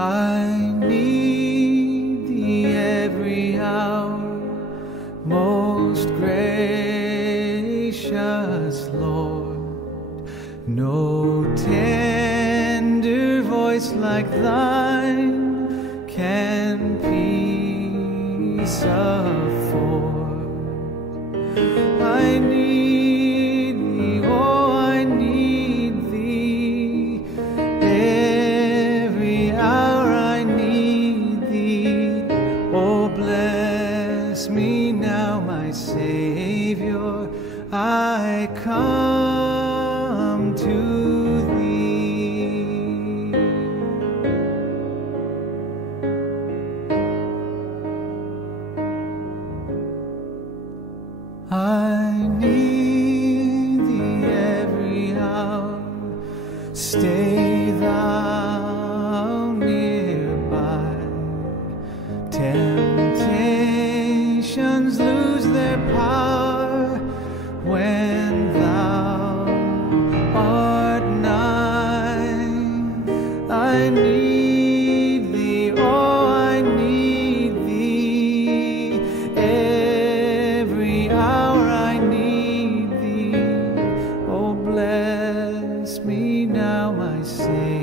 I need thee every hour, most gracious Lord. No tender voice like thine can peace afford. I need thee, oh, I need thee. Every hour I need thee. Oh, bless me now, my Savior. I come to thee. I need thee every hour. Stay thou nearby. Temptations lose their power when thou art nigh. I need thee, oh, I need thee. Every hour I need thee. Oh, bless me now, my Savior.